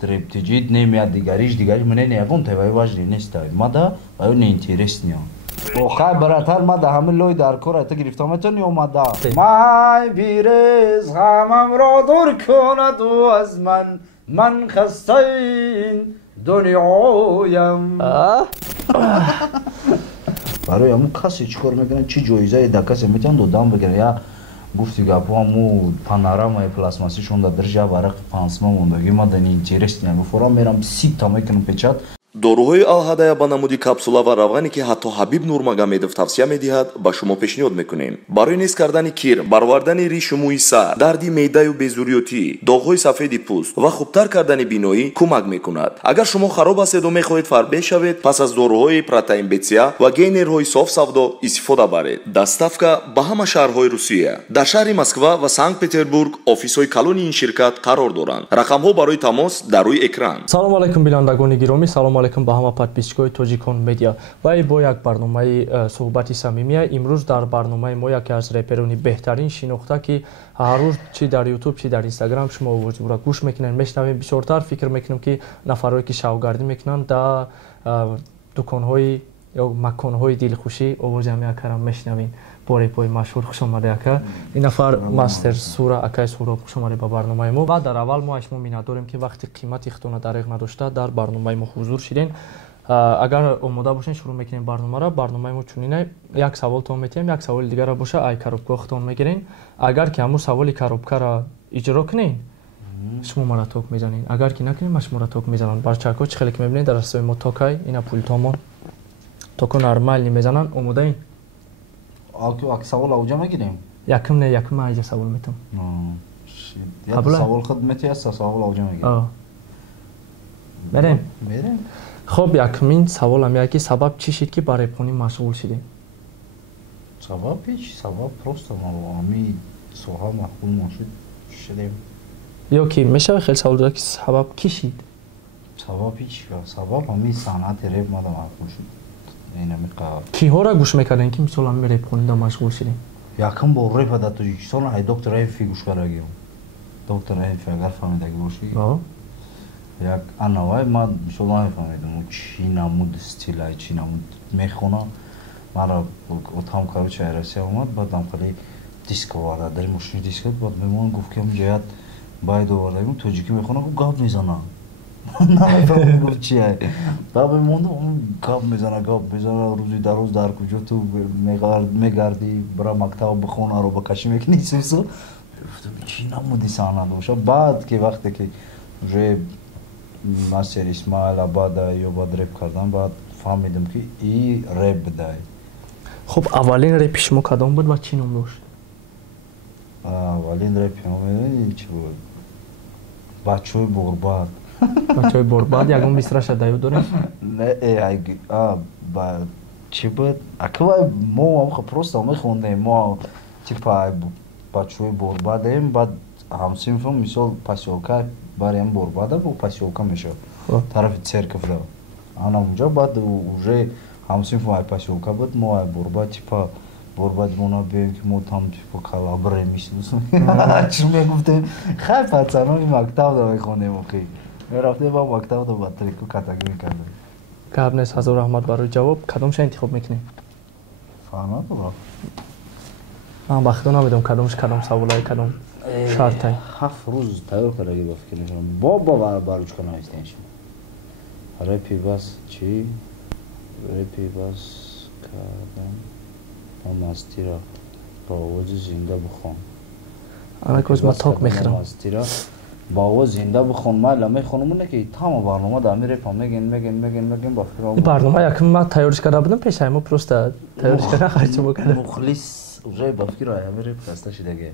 трептиджит, не мя дигариш, мне не ягон тевай важный не ставит. Мада, аю не интереснее. Охай, братан, мада, хами лой дар кора, это грифтам, это не омада. Май бирез, хамам ро дур конад аз ман хастаин дуньоям. برای همون کسی چیکار میکنن چی جایزه دکاس میتونن دادم بگیرن یا گفتی گپو همو پانورامای پلاسماسیشون در درجه برق پانسما موندگی ما دنی اینترسنیه گفتم میرم سیب تا میکنم پچات доруҳои алҳадая ба намуди капсула ва равғане ки ҳатто ҳабиб нурмагомедов тавсия медиҳад ба шумо пешниҳод мекунем. Барои нест кардани кир, баровардани ришу мӯи сар, дарди меъдаю безурётӣ, доғҳои сафеди пӯст ва хубтар кардани биноӣ кӯмак мекунад. Агар шумо хароб ҳастеду мехоҳед фарбеҳ шавед, пас аз доруҳои протеин бетсия ва гейнерҳои соф савдо истифода баред. Доставка ба ҳама шаҳрҳои Русия. Дар шаҳри Москва ва Санкт-Петербург офисҳои калони ин ширкат қарор доранд. Рақамҳо барои тамос дар рӯи экран. Салом алайкум бинандагони гиромӣ, салом алайкум ба ҳама подписчикои Тоҷикон медиа. Вай бо як барномаи суҳбати самимия. Имрӯз дар барномаи мо яке аз реперони беҳтарин шинохта ки ҳар рӯз чи дар YouTube, чи дар Instagram шумо овозиро гӯш мекунед, мешнавем. Бисёртар фикр мекунем ки нафароне ки шавгардӣ мекунанд дар дуконҳои ё маконҳои дилхушӣ овози ҳами акарам мешнавем. Бо репои машҳур хушомаде ака. Ин нафар мастер Сура акаи Суроб хушомаде ба барномаи мо. Ва дар аввал мо шумо миннатдорем ки вақти қимати хитона дариқ надошта дар барномаи мо ҳузур шиден. Агар омода бошен шурӯъ мекунем барномаро. Барномаи мо чунинай, як саволтон метиҳем, як саволи дигарро боша ай коробкаҳо хитон мегирен. Агар ки ҳамун саволи коробкаро иҷро кунем, шумо мара ток мезанед. Агар ки накунем, ма шуморо ток мезанам. Барчакҳо чӣ хеле ки мебинед дар ҳасоби мо токай, ина пултомон. Токо нормални мезананд. Омодаин? Ak savol avja megirem? Yakım ne yakım ayca savol metam. Ya da savol xidmeti hasta savol avja megirem. Berem. Berem. Xo'p, yakmin savolam yoki sabab chi shid ki ba repxonî mashg'ul shiding? Sabab hech, sabab просто мавоами соҳа махбул мошид шидем. Yoki мешавад хеле савол дод ки sabab ki shid? Sabab hech, sabab ҳамин санъати реп мада махбул шуд. Киҳоро гӯш мекардем ки мисол ҳамин репхонида машғул шидем? Якум бо репа дар Тоҷикистон ҳай доктор Айфи гӯш кардагиам. Доктор Айфи агар фаҳмидаги бошӣ. Як анавай ман мисол нафаҳмидам чӣ намуд стилай, чӣ намуд мехона. Мара отам короче Россия омад, баъд амқали диск оварда, дар мошини диск баъд мемон гуфт ки ҳамҷоят байд овардагим тоҷикӣ мехона, гуфт гап мезана. Нафаҳмидам гуфт чи ай. Баъд мемондам гап мезана, рӯзи дар рӯз дар куҷо ту мегардӣ, бира мактаб бихонаро ба кашӣ мекунӣ сӯсо. Гуфтам чӣ намуди саҳна доша. Баъд ки вақте ки уже мастер Исмаил Абада ё баъд реп кардам, баъд фаҳмидам ки и реп бидай. Хуб, аввалин репи шумо кадом буд ва чӣ ном дошт? Аввалин репи мо медонӣ чӣ буд? Бачаҳои Борбад. Бачаҳои Борбад ягон мисраша дар ёд дорем? Чӣ буд? Аквай мо просто мехондем, мо типа бачаҳои Борбадем, баъд ҳамсинфам мисол посёлка барем Борбада бо посёлка мешавад. Тарафи церковда. Ана унҷа баъд уже ҳамсинфам ай посёлка буд, мо ай Борбад типа Борбад мона бием ки мо там типа калабре мисусум. Чӣ мегуфтем? Хай пацанони мактабда мехонем охи. Мерафтем ба мактабда ба трику катагӣ мекардем. Гап нест, ҳазор раҳмат барои ҷавоб. Кадомша интихоб мекунем? Фаҳмадам. Ман бахтор намедонам кадомш кадом саволай кадом шартай. 7 рӯз тайёр кардагӣ ба фикр мекунам. Боба баручка навистем шумо. Репи бас чӣ? Репи бас кардам. Мастира ба овози зинда бихон. Ана коз ма ток мехирам. Мастира ба овози зинда бихон. Майла мехонам уна ки тама барнома да ами репа меген ба фикрам. Ин барнома якум ма тайёриш карда будам пешай мо просто тайёриш карда харчи мо кардам. Мухлис уже ба фикр ами реп каста шидаге.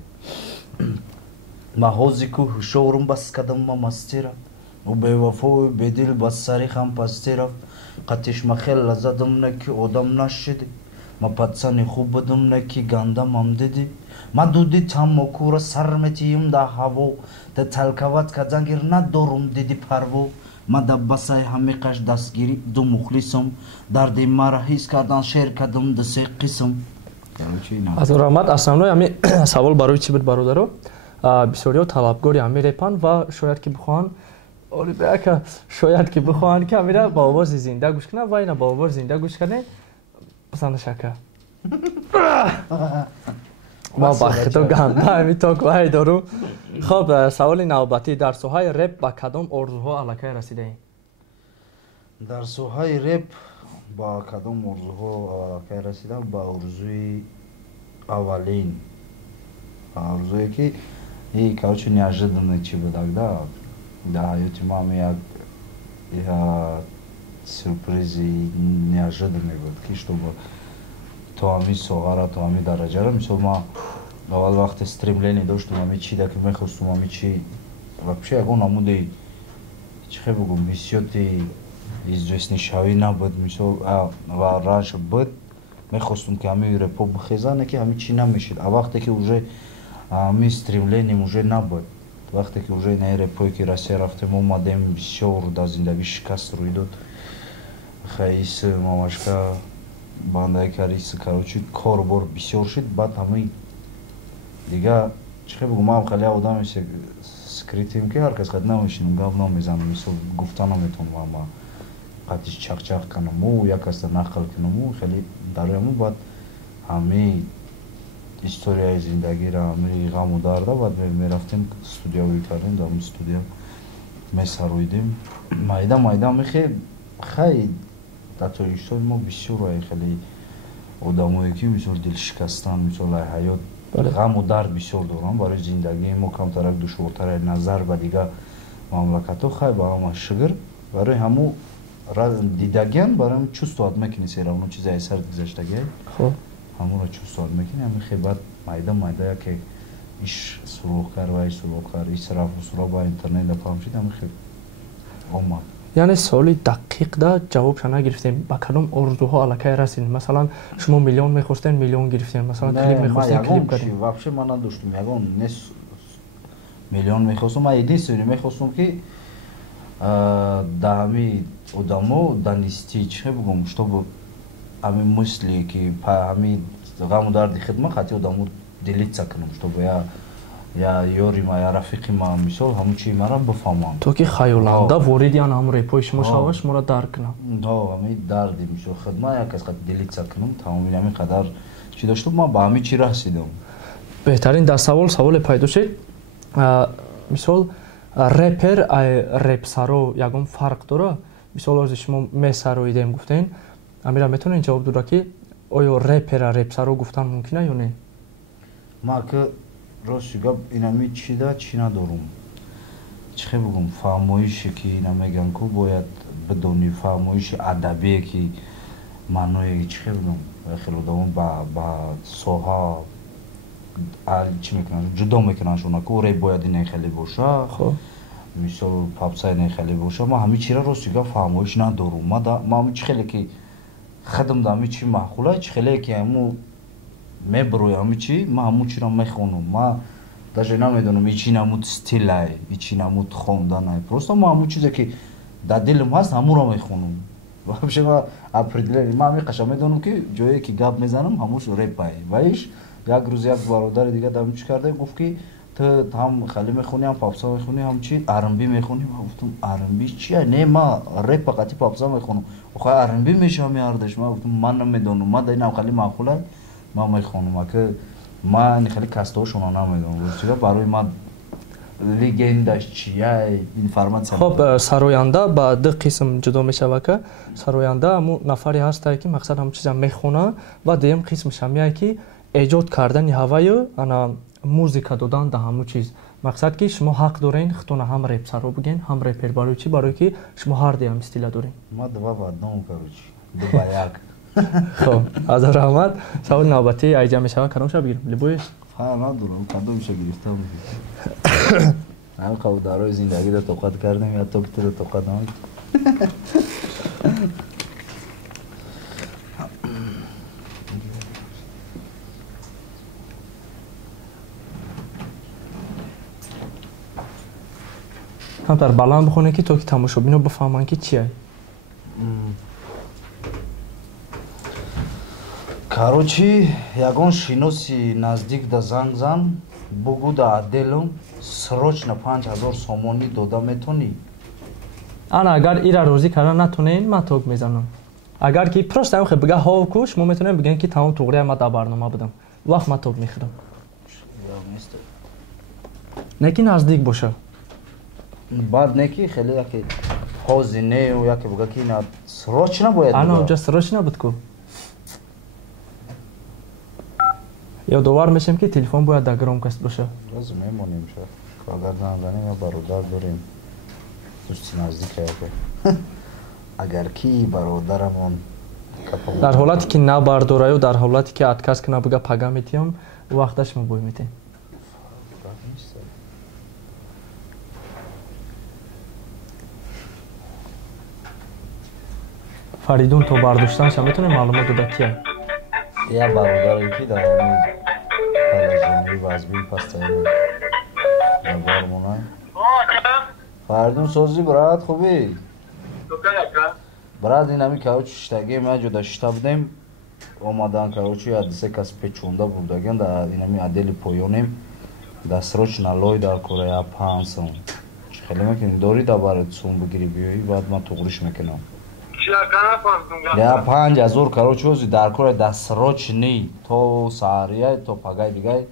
Маҳози ку ҳушорум бас кадам ма мастира. У бевафо бедил бас сари хам пастира. Қатишма хелла задам на ки одам нашиди. Ма пацани хуб будам на ки гандам ам диди. Ма дуди таммо кура сар метиюм да ҳаво. Да талкават кадзангир надорум диди парво. Ма да басай ҳамиқаш дастгири ду мухлисам. Дарди мара ҳис кардан шер кадам да се қисм. Ҳазор раҳмат. Асламно ами савол барои чӣ буд бародаро? Бисёриҳо талабгори ами репанд ва шояд ки бихоҳанд اولی بیا که شاید که بخواهند که میره با آواز زنده گوش کنه و اینا با آواز زنده گوش کنه پسند شکه ما بخی تو گنده همی تا که دارو خب سوال نوبتی در سوهای رپ با کدام ارزوها علاقه رسیده این؟ در سوهای رپ با کدام ارزوها علاقه رسیدم با ارزوی اولین ارزویی که این короче неожиданно چی بود да در حیات ما هم یک сюрпризи неожиданный بود که чтобы то ами соғара то ами дараҷара мисол ма аввал вақте стремление доштум ами чида ки мехостум ами чи вообще ягон намуди чӣ хе бигӯм ҳиссиёти известнишавӣ набуд мисол ва раш буд мехостум ки ами репо бихеза не ки ами чӣ намешид а вақте ки уже ами стремлением уже набуд вақте ки уже не репое ки Россия рафтем омадем бисёр дар зиндагӣ шикаст рӯй дод хаис мамашка бандаи карис короче корбор бисёр шуд баъд ҳамаи дига чӣ хе бигӯм ман хеле одами скритим ки ҳар кас қад намешинам гап намезанам мисол гуфта наметавонам ама қатиш чақчақ канаму як каста нақл кунаму хеле дарояму баъд ҳамаи историяи зиндагиро ҳамаи ғаму дарда баъд мерафтем студиявӣ кардем дар студия месарӯйдем майда майда мехе хай дар тоҷикистони мо бисёр хеле одамое ки мисол дилшикастан мисол ҳаёт ғаму дард бисёр доранд барои зиндагии мо камтарак душвортар назар ба дигар мамлакатҳо хай ба ҳама шугр барои ҳаму дидагиан барои чувствовать мекунӣ все равно чизае сар гузаштагиа ҳамуро чувствовать мекунӣ ҳамихе баъд майда майда яке иш суруғ кард ва иш суруғ кард иш рафу суруғ ба интернета паҳм шуд ҳамихе омад یعنی سوالی دقیق دا جوابش نگرفتیم با کدام ارزوها علاقه رسیدین مثلا شما میلیون میخواستین میلیون گرفتین مثلا کلیپ میخواستین کلیپ کردین вообще من نداشتم یگان نه میلیون میخواستم من единственное میخواستم که да ҳами одамо донести чӣ бигӯм чтобы ҳами мисли ки ҳами ғаму дарди хидмат хати одамо делиться кунам чтобы я ёри ма я рафиқи ма мисол ҳамун чии маро бифаҳмам то ки хаёланда вориди ҳам репои шумо шава шуморо дарк кунам ҳами дарди мисол хидмат як кас қад делиться кунам тамоми ҳамин қадар чӣ доштам ман ба ҳамин чӣ расидам беҳтарин дар саволе пайдо шуд мисол репер репсаро ягон фарқ дора мисол ҳозир шумо месароидем гуфтен амира метавонед ҷавоб дода ки оё репера репсаро гуфтан мумкина ё не ман ки рости гап инами чида чӣ надорум чӣ хе бигӯм фаҳмоише ки ина мегӯям ку бояд бидонӣ фаҳмоиши адабие ки маъное чӣ хе бигӯм хеле одамон ба соҳа чӣ мекунанд ҷудо мекунанд шуна ку реп бояд ина хеле боша мисол папса ина хеле боша ман ҳамин чира рости гап фаҳмоиш надорум ман ҳамин чӣ хеле ки хидм да ҳамин чӣ маъқулай чӣ хеле ки ҳамун меброя ҳамин чӣ ман ҳамун чиро мехонам ман даже намедонам ин чӣ намуд стилай ин чӣ намуд хонданай просто ман ҳамун чизе ки дар дилам ҳаст ҳамунро мехонам вообще ман определение ман ҳамин қаша медонам ки ҷое ки гап мезанам ҳамуш репай ва иш як рӯз як бародари дига дамин чӣ карда гуфт ки ту ҳам хали мехонӣ ҳам попса мехонӣ ҳам чӣ R&B мехонӣ ман гуфтам R&B чия не ман реп фақати попса мехонам охо R&B мешавам ардаш ман гуфтам ман намедонам ман дар инам хали маъқулай ман мехонам ака ман хали кастаҳошона намедонам чига барои ман легендаш чия информатсия хоб сароянда ба ду қисм ҷудо мешава ка сароянда ҳамун нафаре ҳастае ки мақсад ҳамун чиза мехона ва дуюм қисмш ҳамяе ки эҷод кардани ҳаваю ана музика додан да ҳамун чиз мақсад ки шумо ҳақ дорен хитона ҳам репсаро биген ҳам репер барои чӣ барое ки шумо ҳарде ҳам стила дорен ман два в одном короче ду ба як хоб аза раҳмат саволи навбатӣ айҷа мешава кадомша бигирам либоеш надорам кадомша гирифтам ҳам қабу дарои зиндагида тоқат кардем ҳатто ки туда тоқат намед ҳамтар баланд бихоне ки то ки тамошобино бифаҳманд ки чия короче ягон шиноси наздик да занг зан бугу да аделум срочно 5000 сомонӣ дода метонӣ ана агар ира розӣ карда натунем ман ток мезанам агар ки просто ам бигӯ ҳов куш мо метавонем бигӯем ки тамом туғрия ман дар барнома будам вақт ман ток мехӯрам не ки наздик боша бад не ки хеле яке ҳози неу яке бигӯ ки ина срочно бояд ана унҷа срочно буд ку ёдовар мешем ки телефон бояд дар громкаст боша роз мемонем шо агар занзанем я бародар дорем дӯсти наздик яке агар ки бародарамон дар ҳолате ки набардораю дар ҳолате ки отказ кина бигӯ пага метиҳам вақташ мебой метем фаридун то бардоштанша метавонем маълумот дода кия я бародаре ки дар палажинаи вазби пастаи бармонай фаридун созӣ брат хубӣ брат инами карочи шиштагӣ ма ҷода шишта будем омадан карочи адисе кас печонда бурдаген дар инами адели поёнем дар срочна лой дар кора я 5 сум хеле мекунем дори дар барат сум бигири биёӣ баъд ман туғриш мекунам я 5000 карочи ози дар кора дар срочни то саария то пагай дигай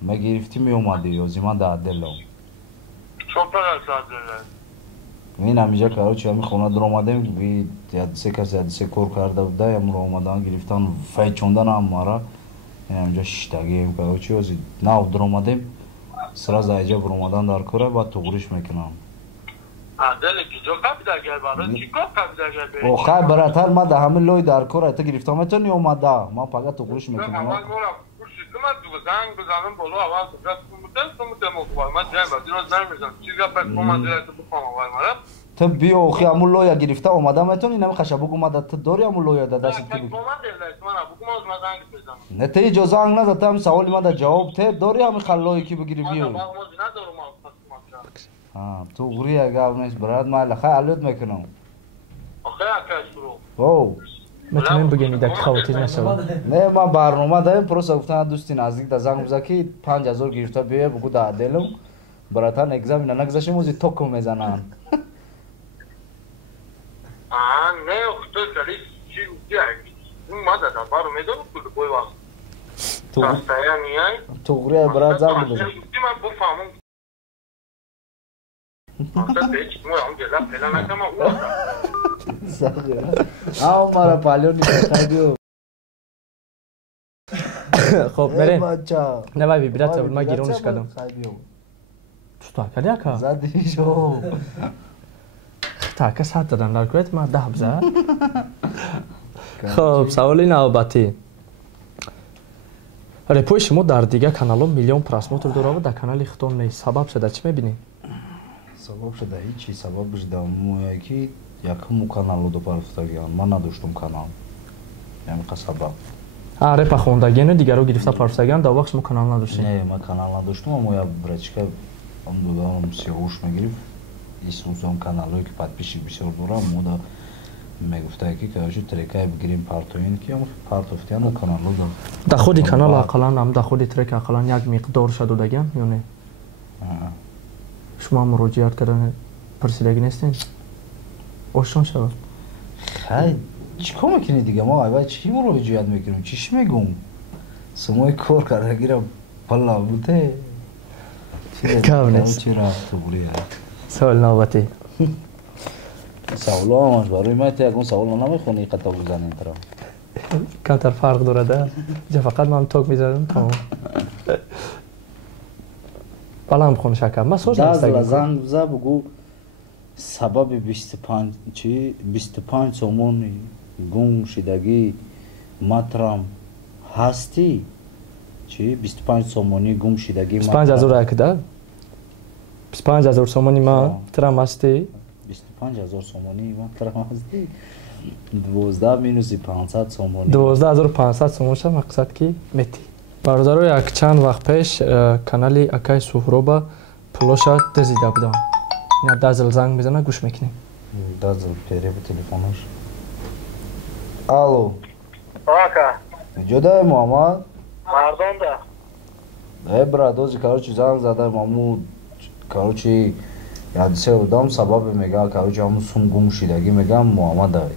мегирифтӣ меомадӣ ёзи ман дар аделам ин ҳамиҷа карочи ҳами хона дуромадем се каси адисе кор карда буда ямро омадан гирифтан файчонданам мара ин ҳамиҷа шиштагием карочи ёзи нав дуромадем сразу айҷа буромадан дар кора баъд туғриш мекунам охай братан ман дар ҳамин лои дар кора та гирифта метавонӣ омада ман пага туғриш мекунам تو بیا آخی همون لویا گرفته اومده میتونی نمی خشبوک اومده تو داری همون لویا در دستت که بگی نه تو اجازه هنگ نزد هم سوالی من در جواب ته داری همین خلایی که بگیری بیاری تو غری اگر نیست برات من لخواه علوت میکنم او میتونیم بگیم ایده که خواتیز نشود نه من برنامه داریم پروسا گفتن دوستی نزدیک در زنگ بزن که 5000 گرفته بیه بگو در دلم براتن اگزام اینا نگذاشیم موزی توکو میزنن نه اختر کلی چی دیگه اون ماده تا بارو میدونم کل بوی وقت تاستایا میای تو غریه برات زنگ بزن من بفهمم آنتا پیچ مو هم گلا پلا نکم او آو مرا پالیو نیست خیلیو خب بریم نه بای بیرات ما گیرونش کردم چطور کردی اکا؟ زدی شو تا ساعت دادن در کویت ما 10 بزن خب سوالی نوبتی رپوی شما در دیگه کانال میلیون پراسموتر داره و در کانال خودم نیست سبب شده چی میبینی؟ سبب شده هیچی سببش دامویه که یکمو کانالو دو پرفتگیان من نداشتم کانال یعنی که سبب رپ خوندگی نه دیگه رو گرفته پرفتگیان در وقت شما کانال نداشتی؟ نه من کانال نداشتم اما یا برچکه هم دادم سیاهوش میگرفت исузон каналое ки подписчик бисёр дорам мода мегуфтае ки карочи трекае бигирем партоин ки ам партофтиан канало дор да худи канал ақалан ам да худи трек ақалан як миқдор шадодаган ё не шумо муроҷиат кардан пурсидаги нестин ошон шавад хай чикор мекунӣ дига мо аввал чӣ муроҷиат мекунем чиш мегум сумои кор кардагира палла буте кам нест чира тугрия سوال نوبتی سوالا همش برای من تا یکون سوالا نمیخونی قطع بزنیم ترا کمتر فرق داره ده جا فقط من توک میزدم تمام بالا هم خون شکر من سوز نستگیم زنگ بزا بگو سبب 25 سومون گم شدگی مطرم هستی چی 25 سومونی گم شدگی 25000 اکده 25000 сомони ман трам ҳастӣ 25000 сомони ман трам ҳастӣ 12 минуси 500 сомони 12500 сомонша мақсад ки мети бародаро як чанд вақт пеш канали акай суҳроба пулоша дазида будам ина дазил занг мезана гӯш мекунем дазил перебу телефонаш алло ака ҷодаи муҳаммад мардонда брат ози карочи занг задаи мамуд карочи ядисе будам сабабе мега короче ҳамун сум гум шидагӣ мегам Муҳаммадовӣ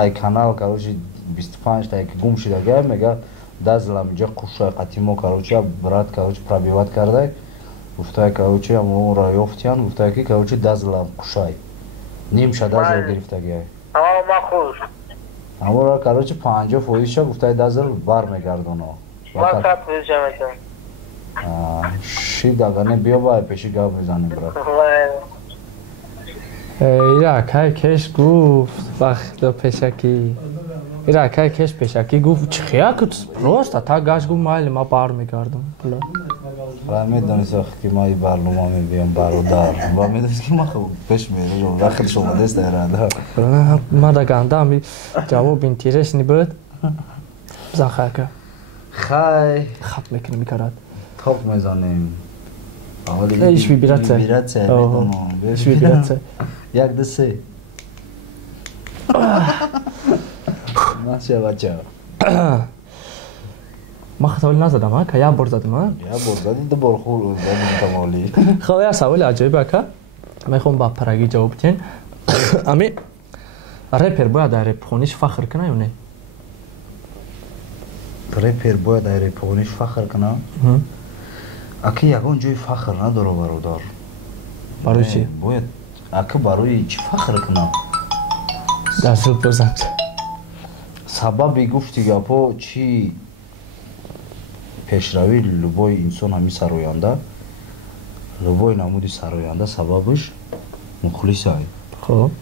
ай канал короче 25 таки гум шидагӣ мега дазлам инҷа қушай қатимо короче брат короче пробиват кардай гуфтай короче ҳамун ро ёфтиян гуфтай ки короче дазлам қушай нимша дазл гирифтагӣ ҳамунро короче 50% гуфтай дазл бармегардоно ши дагане биё бай пеши гап мезанем брат ира кай кеш гуфт вақто пешаки ира кай кеш пешаки гуфт чихия просто так гаш гуфт майли ма бармегардам ва медонис ки ма и барлума мебиям бародар ва медонис ки ма пеш мерам вақт шумо дест арада ма да гандам ҷавоб интересни буд захака хай хат мекунем карад топ мезанем иш вибратсия иш вибратсия як ду се маша бача ма хатоли назадам ка як бор задам як бор зади ду бор хур задим тамоли хоб як саволи аҷоиб ака мехоҳам ба парагӣ ҷавоб диҳен ами репер бояд дар репхониш фахр кунад ё не репер бояд дар репхониш фахр кунад аки ягон ҷои фахр надора бародар барои чи бояд аки барои чӣ фахр кунад дар зуд бозам сабаби гуфти гапо чӣ пешравии любой инсон ҳами сароянда любой намуди сароянда сабабиш мухлисай хоб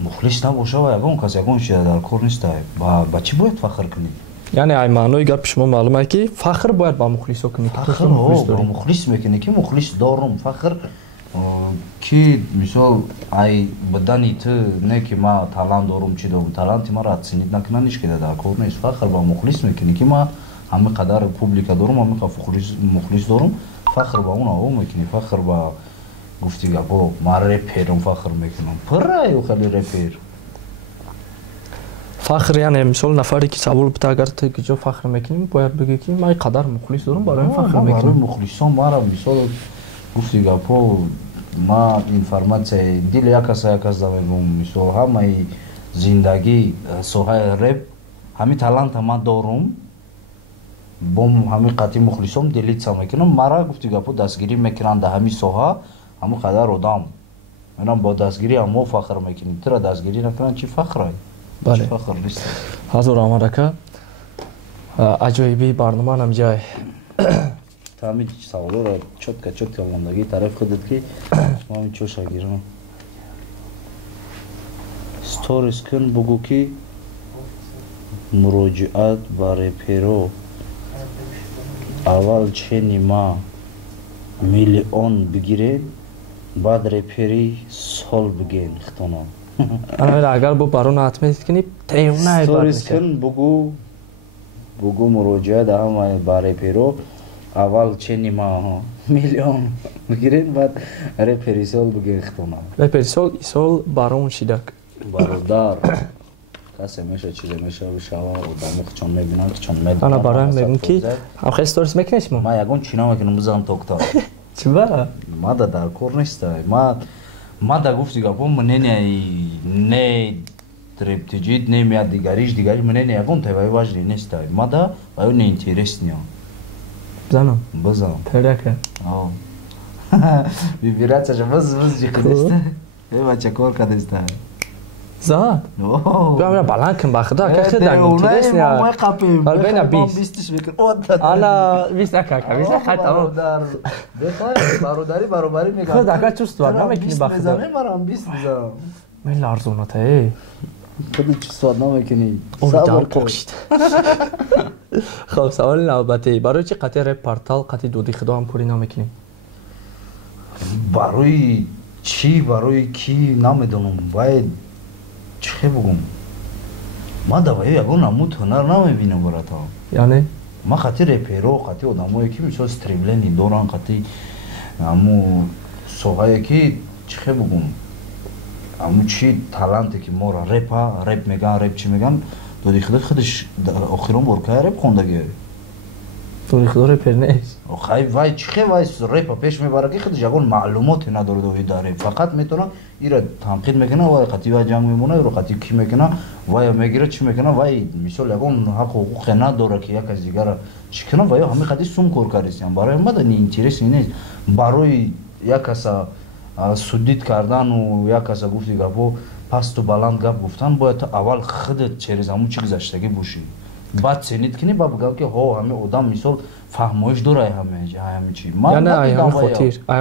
мухлис набоша ва ягон кас ягон чиз дар кор нестай ба чӣ бояд фахр кунӣ яъне ай маънои гапи шумо маълум аст ки фахр бояд ба мухлисо кунӣ фахр ба мухлис мекунӣ ки мухлис дорум фахр ки мисол ай бадани ту не ки ма талант дорум чӣ дорум таланти маро атсинид накунад иш кида дар кор нест фахр ба мухлис мекунӣ ки ма ҳамин қадар публика дорум ҳамин қадар мухлис дорум фахр ба он аво мекунӣ фахр ба гуфти гапо ма реперум фахр мекунам пурраю хеле репер фахр яъне мисол нафаре ки савол бита агар ту киҷо фахр мекунӣ бояд бигӣ ки ма қадар мухлис дорум барои ин фахр мекунам барои мухлисон мара мисол гуфти гапо ма информатсияи дили як кас замегум мисол ҳамаи зиндагӣ соҳаи реп ҳамин таланта ма дорум бом ҳамин қатъи мухлисом делитса мекунам мара гуфти гапо дастгирӣ мекунанд дар ҳамин соҳа ҳамин қадар одам менам бо дастгирӣ ҳамо фахр мекунем тура дастгирӣ накунанд чӣ фахрай бале фахр нест ҳазор аҳмад ака аҷоиби барнома намҷай ҳамин саволоро чотка омондагӣ тараф худат ки ҳамин чоша гирам сторис кун бугӯ ки муроҷиат ба реперо аввал чени ма миллион бигирен баъд репери сол биген хитонам агар бо барон атметид кини теюнай сторис кун бугӯ муроҷиат ҳама ба реперо аввал чени ма миллион бигирен баъд репери сол биген хитонам репери сол барон шидак бародар касе меша чизе меша бишава одамо чон мебинанд чон мебинанд ана барои мегӯм ки ҳамхел сторис мекунед шумо ма ягон чина мекунам бизанам токта чӣ ба ма да дар кор нестай ма да гуфти гапо мнение не трептиҷид не меяд дигариш мнение ягон таваи важне нестай ма да аю неинтересния занам бизанам перяка вибрацияша биз ҷиқидеста бача кор кадеста зад бия баланд кун ба худо ака хеле интересния албена 20 ана 20 ака 20 хай тамом бародари баробарӣ мегӯям худ ака чувствовать намекунӣ ба худо мезанем 20 мезанам меларзоната е худ чувствовать намекунӣ сабр кошид хоб саволи навбатӣ барои чӣ қатъи реп портал қатъи дуди худо ҳамкорӣ намекунӣ барои чӣ барои кӣ намедонам бояд чӣ бугум ма даваи ягон намуд ҳунар намебинам барата яъне ма қатъи реперо қатъи одамое ки мисол стремление доранд қатъи ҳамун соҳае ки чӣ бугум ҳамун чӣ таланте ки мора реп меган реп чӣ меган доди худо худаш охирон бор кая реп хондагӣ تو خدا رپر نیست خیلی وای چیه وای رپ پیش میبره که خود جاگون معلوماتی نداره دوی داره فقط میتونه ایرا تنقید میکنه وای قطعی و جنگ میمونه رو قطعی کی میکنه وای میگیره چی میکنه وای مثال یکون حق حقوق نداره که یک از دیگه چی کنه وای همه قضیه سوم کار کاریستن برای ما دنی اینترس نیست برای یک کس سودید کردن و یک کس گفتی گپو پست و بلند گپ گفتن باید اول خودت چریزمون چی گذشتگی باشی بعد سنید کنی با بگم که ها همه آدم مثال فهمایش داره همه چی من نه ایم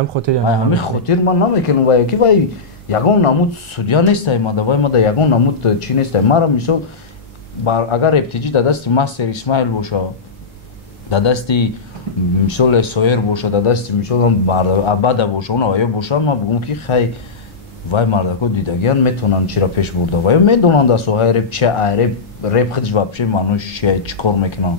خاطر همه خاطر من نمیکنم وای که وای یگان نمود سودیا نیست ما وای ما دا یگان نمود چی نیست ما را مثال اگر ابتدی دست مستر اسماعیل باشه دست مثال سویر باشه دست مثال عباده باشه اون آیا باشه ما بگم که خی وای مردکو دیدگیان میتونن چی را پیش برده وای میدونن دست های رپ چه رپ خودش واپشه منوش چی کار میکنن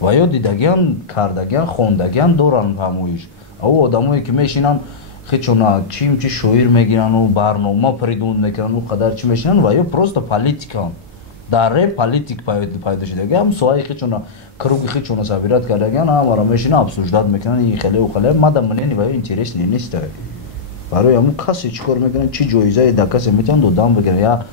وای دیدگیان کردگیان خوندگیان دورن همویش او آدمایی که میشینن خیچونا چیم چی شویر میگیرن و برنامه پریدون میکنن و قدر چی میشینن وای پروست پالیتیکان در رپ پالیتیک پیدا شده هم سوای خیچونا کروگی خیچونا سابیرات کردگیان هم را میشینن ابسوجداد میکنن این خیلی و خیلی مادم منینی وای اینترس نیست برای همون کسی چیکار میکنه چی جایزه دکاس میتونن دادم بگیره یا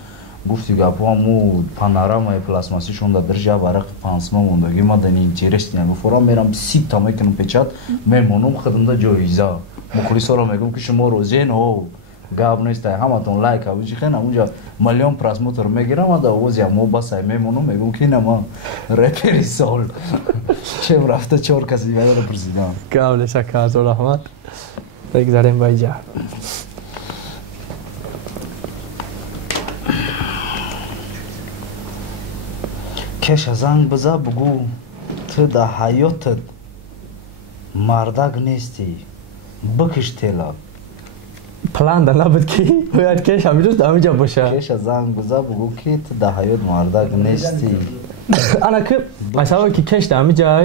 گفتی گپو همون پانورامای پلاسماسیشون در جا برای پانسما موندگی ما دنی اینترس نیست فورا میرم 30 تا میکنم پیچات میمونم خودم دا جایزه مخلصا رو میگم که شما روزین او گپ نیست همتون لایک او چی خیلی اونجا میلیون پراسموتر میگیرم و دا اوزی مو بس میمونم میگم که نما رپری سال چه رفته 4 کسی میاد پرسیدم کامل شکایت و رحمت بگذاریم با اینجا کش زنگ بزا بگو تو در حیاتت مردک نیستی بکش تیلا پلان در نبود که باید کش همیروز در همینجا باشه کش زنگ بزا بگو که تو در حیات مردک نیستی انا که مثلا که کش در همینجا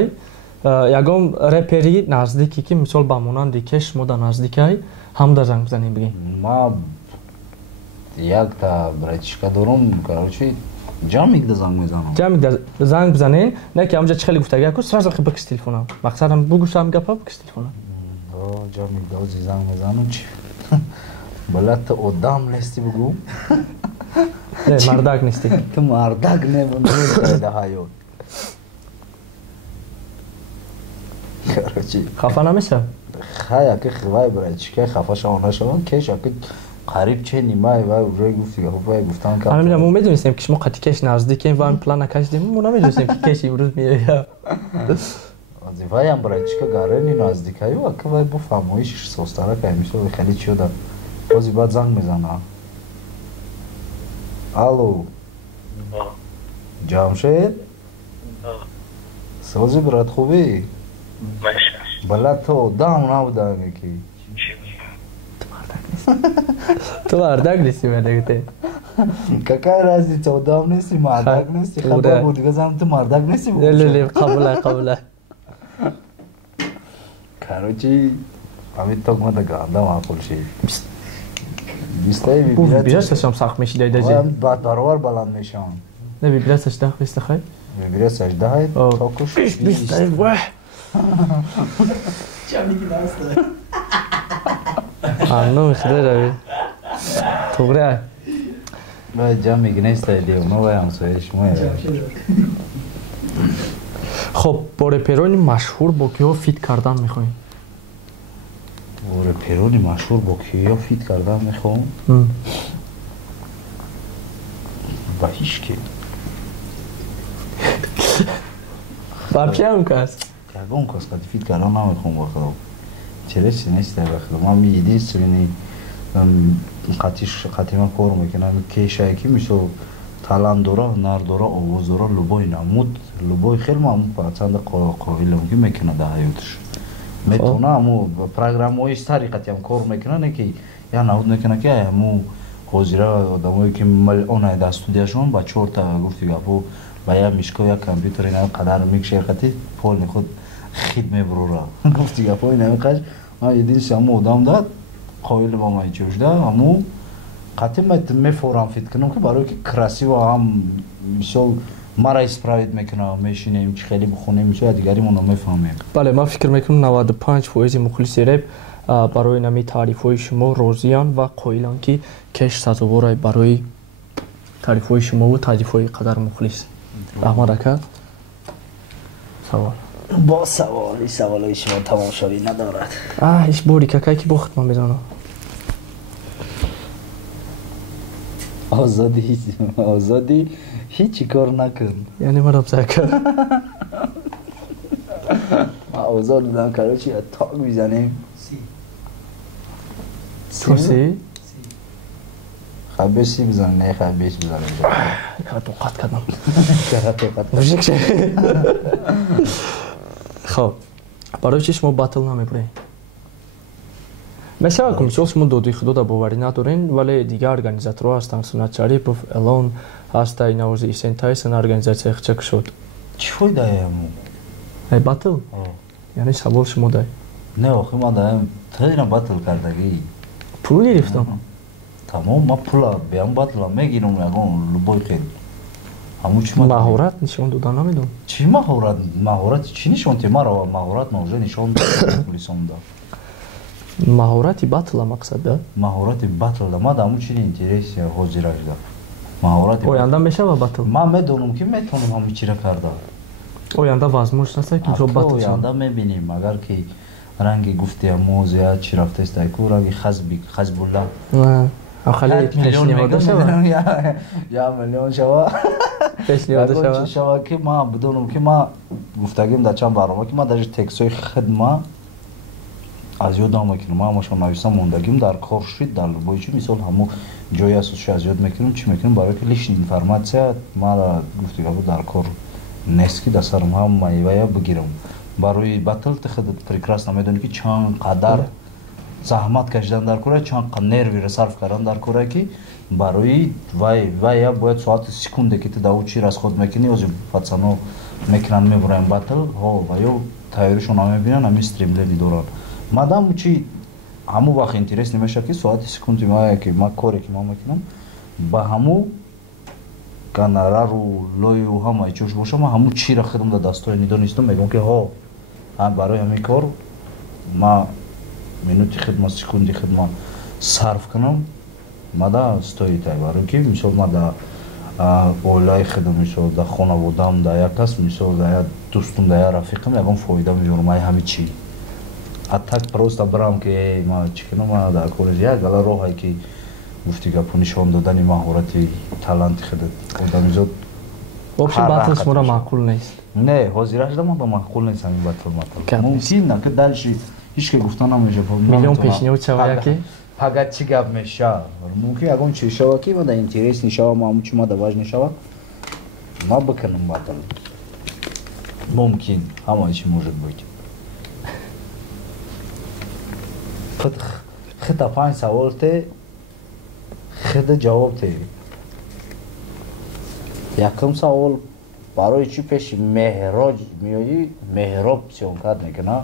یگام رپری نزدیکی که مثال بمونن کش ما در نزدیکی هم در زنگ بزنیم بگیم ما یک تا برایچیکا دارم کاروچی جامعه در زنگ میزنم جامعه در زنگ بزنین نه که همونجا چه خیلی گفتگی کنی سراغ بکش تلفنم مقصدم بگوشم گپا بکش تلفنم جامعه در زنگ میزنم چی بلات آدم نیستی بگو نه مردک نیستی تو مردک نمیدونی در حیات خفه نمیشه خیلی که خواه برای چیکه خفه شما نشون کش که قریب چه نیمه و روی گفتی که خوبه گفتن که همین ما میدونستیم که شما قطعی کش نزدیکیم و هم پلان نکشیدیم ما نمیدونستیم که کش امروز میاد وای هم برای چیکه گارنی نزدیکه و که وای بو فهمایش سوستاره که همیشه خیلی چی شده بازی بعد زنگ میزنه الو جمشید سوزی برات خوبی بلد تو دام نبودن یکی تو مردک نیستی من نگته کاکای رازی تو دام نیستی مردک نیستی خبر بود گذارم تو مردک نیستی نه نه قبوله کاروچی همین تو ما دگرده معقول شی بیسته بیرستش هم سخت میشی دیده جی بعد برابر بلند میشم نه بیرستش ده بیسته خیلی بیرستش ده تا کش بیسته واه جمعی بسته آنو میخواه روی توبره باید جمعی که نیست دیگه ما باید همسایه شما خب با رپرانی مشهور با کیا فیت کردن میخواییم؟ با رپرانی مشهور با کیا فیت کردن میخوام؟ با هیچ که با پیام کس؟ یگون کس که فیت کردن نمیخوام با خدا چرا چی نیست با خدا من میدید سوینی قطیما کار میکنم کیشه که میشه تالان داره هنر داره آواز داره لبای نمود لبای خیلی معمول پاچند قابل که میکنه در حیاتش میتونه همو پروگرام های طریقتی هم کار میکنه که یا نهود میکنه که همو حاضره آدمایی که اون در استودیوشون با 4 تا گفتی گپو و یا میشکو یا کامپیوتر اینا قدر میکشه خاطی پول خود خید میبره گفتی گپو اینا میخواد ما یه دین همو آدم داد قابل با ما چوش ده همو قطعی میفورم فیت کنم که برای که کراسی و هم میشل мара исправит мекунам мешинем чи хеле бухонем ё дигари моно мефаҳмем. бале ман фикр мекунам 95% мухлиси реп барои нами таърифҳои шумо розиянд ва қоиланд ки кеш сазовор барои таърифҳои шумову таърифҳои қадар мухлис. Аҳмад ака савол. Бо саволи саволои шумо тамошобӣ надорад. Иш бори какай ки бохт ман медонам. Озодӣ ҳичи кор накун. Яъне ман абзака. Ман озод будам короче ток мизанем. Си? Хабеси бизан, не хабес бизанем. Тоқат кардам. Мужик ше. Хоб. Барои чи шумо батл намебуред? Мешава ки мисол шумо доди худо да боварӣ надорен, вале дигар организаторҳо ҳастанд. Сунат Шарипов, Элон ҳастай, Навози Исен Тайсон организация хичак шуд. Чӣ фоидаяму? Ай батл? Яъне савол шумо дай. Не охи ман даем хеле батл кардагӣ. Пул гирифтам. Тамом ман пула беам батла мегирам ягон любой хел. Ҳамун чӣ маҳорат нишон додан намедонам. Чӣ маҳорат? Маҳорати чӣ нишон ти? Маро маҳорат мавҷе нишон пулисонда. Маҳорати батла мақсад да? Маҳорати батла ман ҳамун чӣ интереси ҳозира шуда. Маҳорати оянда мешава батл? Ман медонам ки метавонам ҳамин чира карда. Оянда возможност аст ки батл оянда мебинем агар ки ранги гуфти мозия чӣ рафтаистай ку ранги хазбулла. Ахале пешниҳода шава. Я миллион шава. Пешниҳода шава ки ман бидонам ки ман гуфтагим дар чанд барнома ки ман даже текстҳои хидма аз ёдам мекунам. Ман ҳамашон нависам мондагим дар кор шуд дар любой чӣ мисол ҳамун ҷои асосиро аз ёд мекунам чӣ мекунам барои ки лишни информатсия мара гуфтигаҳо дар кор нест ки дар сарам ҳам майвая бигирам. Барои батл ти худ прекрасно медонӣ ки чанд қадар заҳмат кашидан дар кора, чанд қадар нервиро сарф кардан дар кора ки барои вай я бояд соати секунде ки ти дар чӣ расход мекунӣ ози пацано мекунанд мебуранд батл ҳо ва ё тайёришон намебинанд ҳамин стремлени доранд. Мадам чӣ ҳамун вақт интерес намешавад ки соати секунди ки ман коре ки ман мекунам ба ҳамун гонорару лою ҳамаи чӯш боша ман ҳамун чиро худам дар дастҳои нидонистам мегӯям ки ҳо барои ҳамин кор ман минути хидмат секунди хидмат сарф кунам мада стоитай барои ки мисол ман дар оилаи худам мисол дар хонаводаам дар як кас мисол дар як дӯстум дар як рафиқам ягон фоида меёрам ай ҳамин чӣ а так просто барам ки ман чӣ кунам ман дар кори як ала роҳе ки гуфти гапу нишон додани маҳорати таланти худат одамизод вообще батл шуморо маъқул нест. Не ҳозира шуда ман ба маъқул нест ҳамин батл мумкин ки дальше ҳеч ки гуфта намеша миллион пешниҳод шава яке фақат чӣ гап меша мумкин ягон чӣ шава ки мада интерес нишава ҳамун чӣ мада ваҷ нешава ман бикунам батл мумкин ҳамаи чӣ может быть. хита 5 савол те хида ҷавоб те. Якум савол барои чӣ пеши меҳроҷ меоӣ меҳроб сиёнкат мекуна?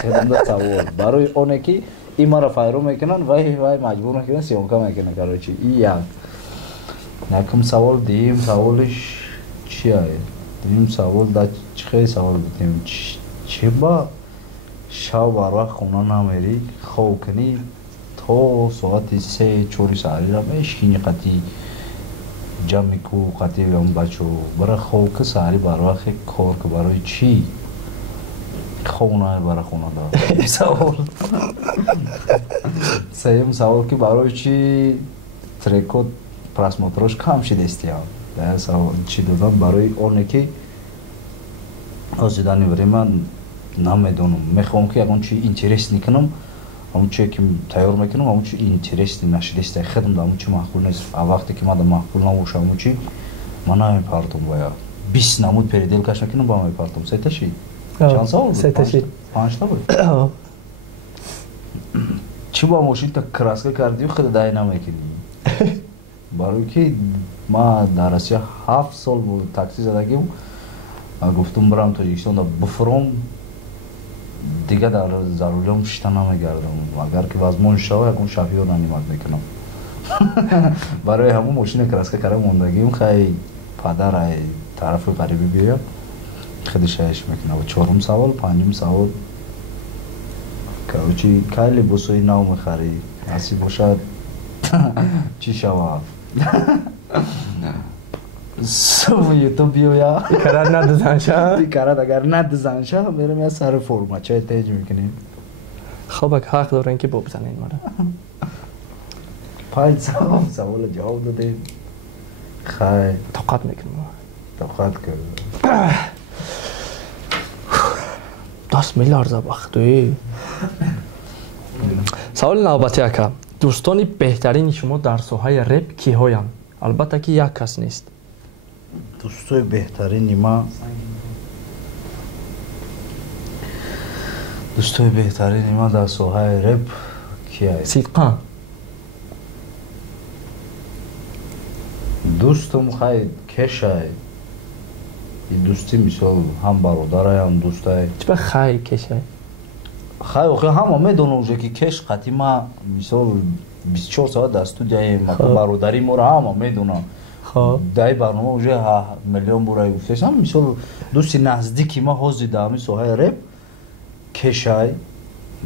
Хидамда савол барои оне ки ин мара файру мекунанд вай маҷбур мекунад сиёнка мекунад короче ин як. Якум савол дуюм саволиш чия? Дуюм савол да чӣ хеле савол будем чӣ ба шаб барвақт хона намерӣ хоб кунӣ то соати 3-4 саҳарира мешини қати ҷамъи ку қати бачо бара хоб ки саҳари барвақти кор ки барои чӣ хоб намебара хонада. Савол сеюм савол ки барои чӣ трекот просмотрош кам шидестиям. Савол чӣ додам барои оне ки озидани врема намедонам мехоҳам ки ягон чӣ интересни кунам ҳамун чие ки тайёр мекунам ҳамун чӣ интересни нашидестаи худам ҳамун чӣ маъқул нест а вақте ки мада маъқул набоша ҳамун чӣ ман намепартам бая 20 намуд переделкаш мекунам ба мепартам сеташи чанд савол буд? Сеташи 5 буд. Чӣ ба мошинта краска кардию худ дай намекунӣ? Барои ки ман дар Россия 7 сол буд такси задагим гуфтум барам Тоҷикистон да буфуром дига дар зарулиём шита намегардам агар ки возможно шава ягон шафиёр нанимат мекунам برای همون ماشین کراسکه کارا موندگیم خیلی پدر طرف غریبی بیا خودش میکنه و چهارم سوال پنجم سوال که کی لباسای نو میخری اسی باشد چی شود سو یوتیوب یا کارا ندزنشه کارا اگر ندزنشه میرم یا سر فرمچه تیج میکنیم خب حق دارن که بزنین مرا 5 سوال جواب دادیم خیلی طاقت میکنم طاقت کرد دست میلرزه وقتی سوال نوبتی اکا دوستانی بهترین شما در ساحه رپ کیهاین البته که یک کس نیست دوستای بهترین ما در ساحه رپ کیه صدقا دوستم خیلی کشه دوستی مثال هم برادره هم دوستای چه خیلی کشه خیلی همه میدونه اوجه که کش قطعی ما مثال 24 ساعت در استودیویم برادری ما را همه میدونه دای برنامه اوجه میلیون برای گفتش هم مثال دوستی نزدیکی ما حاضی در همین ساحه رپ کشای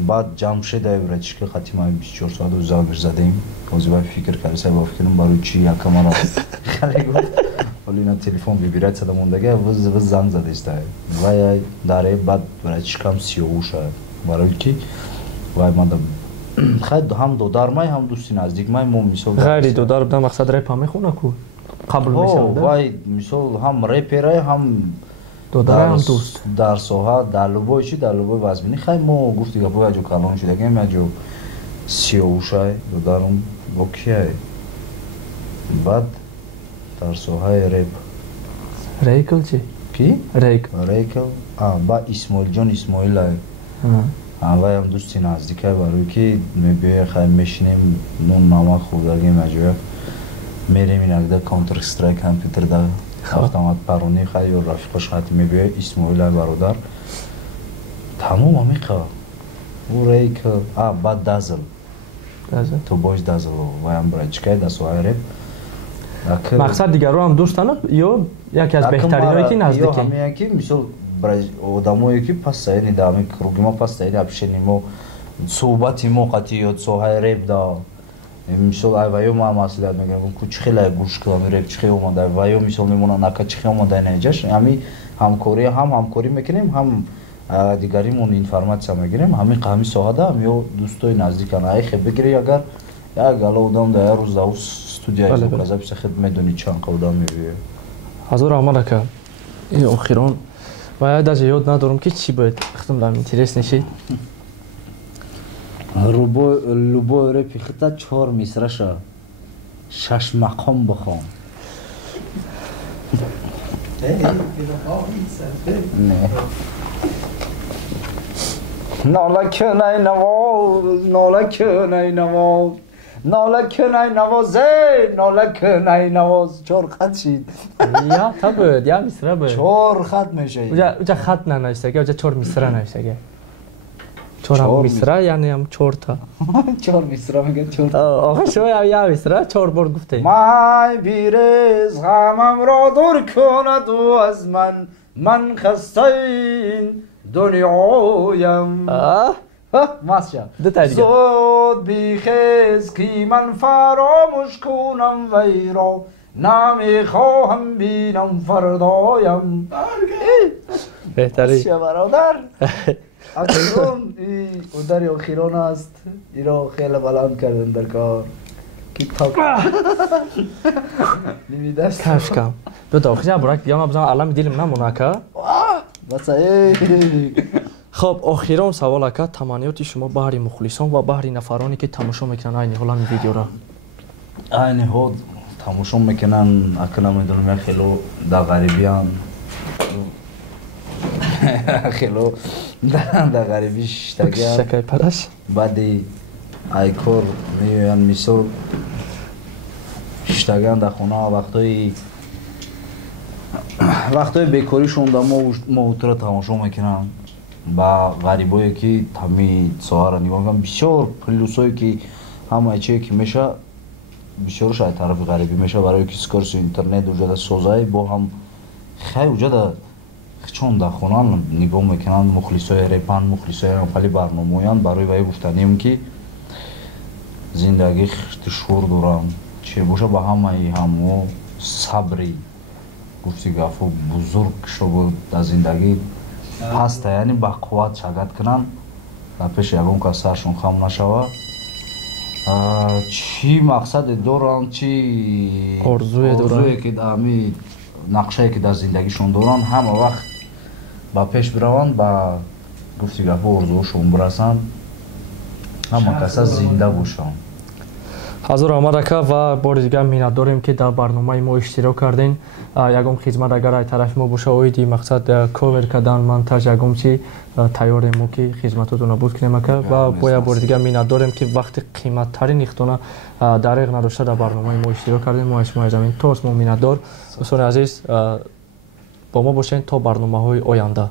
بعد جمع شده برای چیکه قطعی ما 24 ساعت رو زابر زدیم حاضی باید فکر کرده سای با فکرم برای چی یکم ما خیلی گفت ولی اینا تلفن ببیرد صدا موندگه وز زنگ زده است وای داره بعد برای چیکم سیاهو شد برای کی وای من خیلی هم دودار مای هم دوستی نزدیک مای مو مثال غیری دودار بودم مقصد رپ هم میخونه کو قبول میشم وای مثال هم رپره هم دودار هم دوست در ساحه در لوبای چی در لوبای وزبینی خیلی مو گفتی که باید جو کلان شده که من جو سیاهو شد دودارم با کیه بعد در ساحه رپ ریکل چی؟ کی؟ ریکل با اسماعیل جان اسماعیل وای هم دوستی نزدیکه برای که میبیه خیلی میشینیم نون نامه خوردگیم اجوه میریم این اگه کانتر استرایک کمپیوتر در اتومات پرونی خیلی رفیقش خیلی میبیه اسماعیل برادر تمام همیقه او ریکل بعد دازل تو باش دازل وای هم برای چکه در ساحه رپ مقصد دیگر رو هم دوستانه یا یکی از بهترین هایی که نزدیکی؟ یا همه یکی مثل برای آدمایی که پس سایه ندامی کروگی ما پس سایه اپشنیم و صحبتی موقتی یا ساحه ریپ دا مثل وایو ما مسئولیت میگم کچ خیلی گوش کلامی ریپ چخی اومده وایو مثل میمونه نکه چخی اومده نیجاش همی همکاری میکنیم هم دیگریمون اینفرماسیا میگیریم همین ساحه دا هم یا دوستای نزدیکان ای خیلی بگیری اگر یک گله آدم در روز دا استودیوی بازار پیش خود میدونی چند قدم میبیه. حضور آمده که این آخران باید از یاد ندارم که چی باید اختم دارم اینترس نشید. لوبو رپی خطا 4 مصرشه 6 مقام بخوام. نالک نای نواز نالک نای نواز نالک نای نالک نای نواز 4 خط شید یا تا بود یا مصره بود 4 خط میشه اوجا خط ننوشته اوجا 4 مصره نوشته 4 مصره یعنی هم 4 تا 4 مصره میگن 4 تا آقا شما یا مصره 4 بار گفته مای بیرز غمم را دور کند و از من خسته این دنیایم ماشا زود بیخیز که من فراموش کنم وی را نمیخواهم بینم فردایم بهتری ماشا برادر اکنون او در آخران است ای را خیلی بلند کردن در کار کیک تاک نمیدست کاش کم دو داخل برای بیام بزنم علم دیلم نمونه که بس خب آخران سوال که تمنیات شما بهر مخلصان و بهر نفرانی که تماشا میکنن این حالا این ویدیو را این حال تماشا میکنن اکنون میدونم خیلی در غریبیان خیلی در غریبی شکای پرش بعدی ایکور میوین میسول شتگان در خونه وقتای بیکاریشون در ما اوتر تماشا میکنن با غریبایی که تمی سوار نگاه میکنن بسیار پلیسایی که همه چیه که میشه بسیار شاید طرف غریبی میشه برای که سکرس اینترنت وجود سازای با هم خیلی وجود چون در خونان نگاه میکنن مخلصای ریپان مخلصای امپلی برنامه‌یان برای وای گفتنیم که زندگی دشوار دارن چه باشه با همه همو صبری گفتی گفت بزرگ شو در زندگی هست یعنی با قوت شاگرد کنن و پیش یکم که سرشون خم نشوه چی مقصد دارن چی آرزوی که امی نقشه که در زندگیشون دارن همه وقت با پیش بروان با گفتی گفت آرزوشون برسن همه کسا زنده باشن ҳазур омад ака ва бори дигар миннат дорем ки дар барномаи мо иштирок кардем ягон хизмат агар ай тарафи мо боша оиди мақсад ковер кардан монтаж ягон чи тайёрем мо ки хизматотона буд кунем ака ва бояд бори дигар миннат дорем ки вақти қиматтарин ихтона дариқ надошта дар барномаи мо иштирок кардем мо шумои замин то мо миннатдор дӯстони азиз бо мо бошед то барномаҳои оянда.